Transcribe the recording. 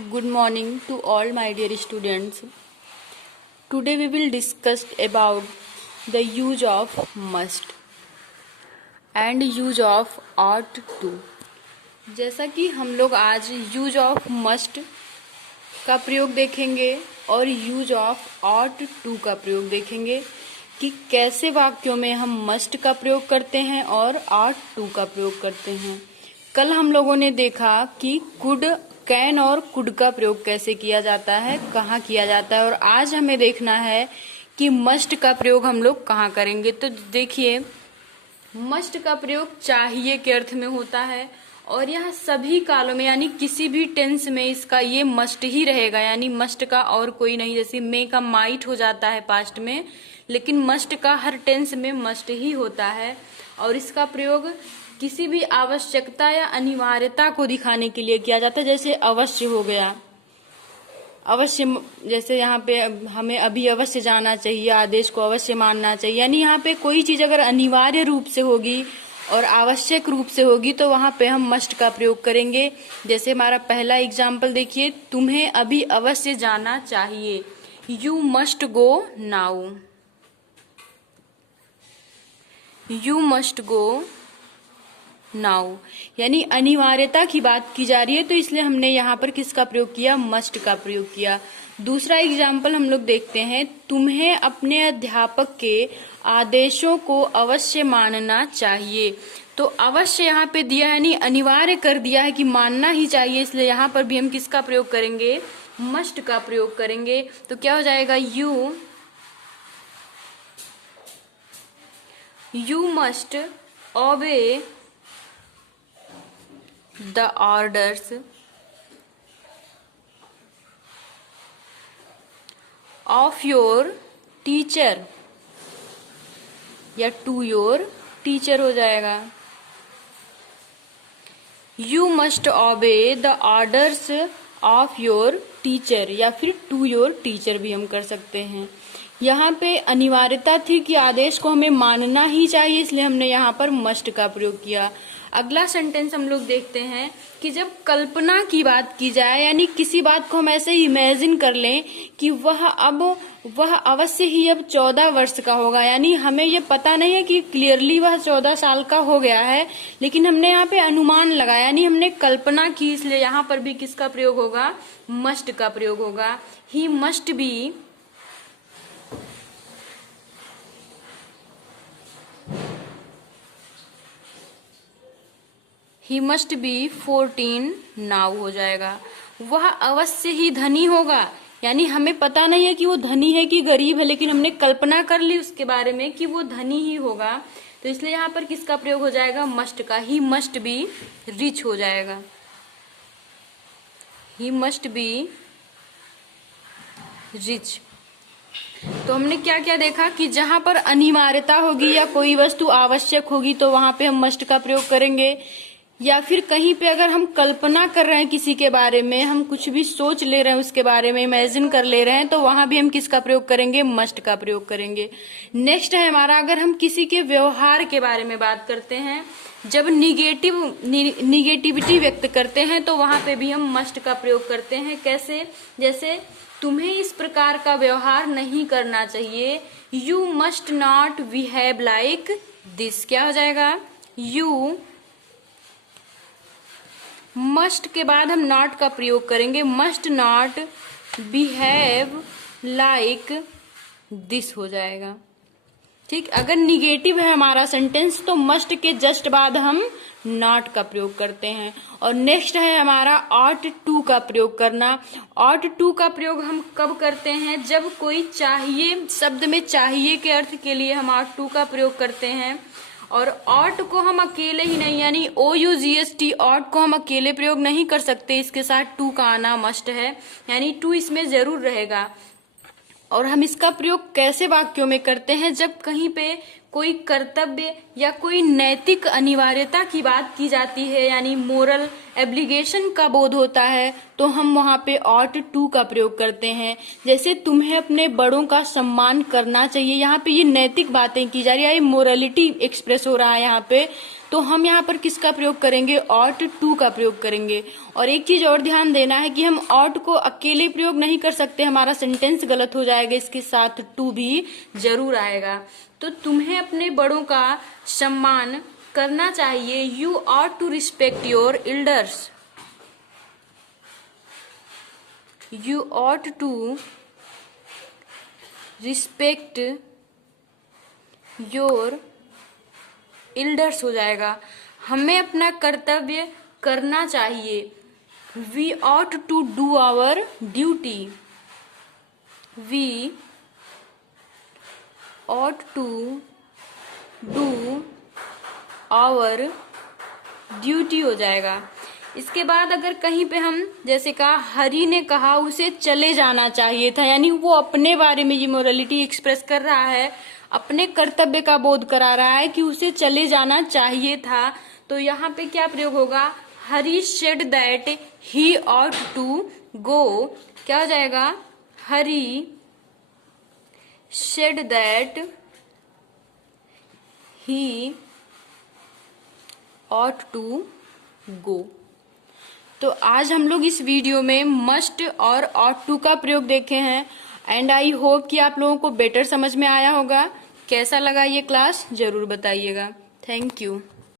Good morning to all my dear students. Today we will discuss about the use of must and use of ought to. जैसा कि हम लोग आज use of must का प्रयोग देखेंगे और यूज ऑफ ought to का प्रयोग देखेंगे कि कैसे वाक्यों में हम मस्ट का प्रयोग करते हैं और ought to का प्रयोग करते हैं। कल हम लोगों ने देखा कि कुड, कैन और कुड का प्रयोग कैसे किया जाता है, कहाँ किया जाता है, और आज हमें देखना है कि मस्ट का प्रयोग हम लोग कहाँ करेंगे। तो देखिए, मस्ट का प्रयोग चाहिए के अर्थ में होता है और यह सभी कालों में यानी किसी भी टेंस में इसका ये मस्ट ही रहेगा, यानी मस्ट का और कोई नहीं। जैसे मे का माइट हो जाता है पास्ट में, लेकिन मस्ट का हर टेंस में मस्ट ही होता है और इसका प्रयोग किसी भी आवश्यकता या अनिवार्यता को दिखाने के लिए किया जाता है। जैसे अवश्य हो गया, अवश्य, जैसे यहाँ पे हमें अभी अवश्य जाना चाहिए, आदेश को अवश्य मानना चाहिए, यानी यहाँ पे कोई चीज अगर अनिवार्य रूप से होगी और आवश्यक रूप से होगी तो वहां पे हम मस्ट का प्रयोग करेंगे। जैसे हमारा पहला एग्जाम्पल देखिए, तुम्हें अभी अवश्य जाना चाहिए, you must go now, you must go now, यानी अनिवार्यता की बात की जा रही है, तो इसलिए हमने यहाँ पर किसका प्रयोग किया, मस्ट का प्रयोग किया। दूसरा एग्जाम्पल हम लोग देखते हैं, तुम्हें अपने अध्यापक के आदेशों को अवश्य मानना चाहिए। तो अवश्य यहाँ पे दिया है, यानी अनिवार्य कर दिया है कि मानना ही चाहिए, इसलिए यहाँ पर भी हम किसका प्रयोग करेंगे, मस्ट का प्रयोग करेंगे। तो क्या हो जाएगा, यू मस्ट ओबे the orders of your teacher, या to your teacher हो जाएगा। You must obey the orders of your teacher, या फिर to your teacher भी हम कर सकते हैं। यहाँ पे अनिवार्यता थी कि आदेश को हमें मानना ही चाहिए, इसलिए हमने यहाँ पर मस्ट का प्रयोग किया। अगला सेंटेंस हम लोग देखते हैं कि जब कल्पना की बात की जाए, यानी किसी बात को हम ऐसे इमेजिन कर लें कि वह अवश्य ही अब 14 वर्ष का होगा, यानी हमें ये पता नहीं है कि क्लियरली वह 14 साल का हो गया है, लेकिन हमने यहाँ पे अनुमान लगाया, यानी हमने कल्पना की, इसलिए यहाँ पर भी किसका प्रयोग होगा, मस्ट का प्रयोग होगा। He must be He must be 14 now हो जाएगा। वह अवश्य ही धनी होगा, यानी हमें पता नहीं है कि वो धनी है कि गरीब है, लेकिन हमने कल्पना कर ली उसके बारे में कि वो धनी ही होगा, तो इसलिए यहाँ पर किसका प्रयोग हो जाएगा, मस्ट का। ही मस्ट बी रिच हो जाएगा, ही मस्ट बी रिच। तो हमने क्या क्या देखा कि जहां पर अनिवार्यता होगी या कोई वस्तु आवश्यक होगी तो वहां पे हम मस्ट का प्रयोग करेंगे, या फिर कहीं पे अगर हम कल्पना कर रहे हैं किसी के बारे में, हम कुछ भी सोच ले रहे हैं उसके बारे में, इमेजिन कर ले रहे हैं, तो वहां भी हम किसका प्रयोग करेंगे, मस्ट का प्रयोग करेंगे। नेक्स्ट है हमारा, अगर हम किसी के व्यवहार के बारे में बात करते हैं, जब निगेटिविटी व्यक्त करते हैं तो वहां पे भी हम मस्ट का प्रयोग करते हैं। कैसे, जैसे तुम्हें इस प्रकार का व्यवहार नहीं करना चाहिए, you must not behave like this. क्या हो जाएगा, यू मस्ट के बाद हम नॉट का प्रयोग करेंगे, must not behave like this हो जाएगा। ठीक, अगर निगेटिव है हमारा सेंटेंस तो मस्ट के जस्ट बाद हम नॉट का प्रयोग करते हैं। और नेक्स्ट है हमारा ought to का प्रयोग करना। ought to का प्रयोग हम कब करते हैं, जब कोई चाहिए, शब्द में चाहिए के अर्थ के लिए हम ought to का प्रयोग करते हैं। और ought को हम अकेले ही नहीं, यानी OUGHT ought को हम अकेले प्रयोग नहीं कर सकते, इसके साथ to का आना मस्ट है, यानी to इसमें जरूर रहेगा। और हम इसका प्रयोग कैसे वाक्यों में करते हैं, जब कहीं पे कोई कर्तव्य या कोई नैतिक अनिवार्यता की बात की जाती है, यानी मोरल एब्लिगेशन का बोध होता है, तो हम वहां पे ought to का प्रयोग करते हैं। जैसे तुम्हें अपने बड़ों का सम्मान करना चाहिए, यहाँ पे ये नैतिक बातें की जा रही है, मोरलिटी एक्सप्रेस हो रहा है यहाँ पे, तो हम यहाँ पर किसका प्रयोग करेंगे, ऑट टू का प्रयोग करेंगे। और एक चीज और ध्यान देना है कि हम ऑट को अकेले प्रयोग नहीं कर सकते, हमारा सेंटेंस गलत हो जाएगा, इसके साथ टू भी जरूर आएगा। तो तुम्हें अपने बड़ों का सम्मान करना चाहिए, you ought to respect your elders, you ought to respect your elders हो जाएगा। हमें अपना कर्तव्य करना चाहिए, we ought to do our duty, we ought to do our duty हो जाएगा। इसके बाद अगर कहीं पे हम जैसे कहा हरि ने कहा उसे चले जाना चाहिए था, यानी वो अपने बारे में ये मोरालिटी एक्सप्रेस कर रहा है, अपने कर्तव्य का बोध करा रहा है कि उसे चले जाना चाहिए था। तो यहाँ पे क्या प्रयोग होगा, Hari said that he ought to go, क्या हो जाएगा, Hari said that he ought to go. तो आज हम लोग इस वीडियो में मस्ट और ऑट टू का प्रयोग देखे हैं एंड आई होप कि आप लोगों को बेटर समझ में आया होगा। कैसा लगा ये क्लास जरूर बताइएगा। Thank you.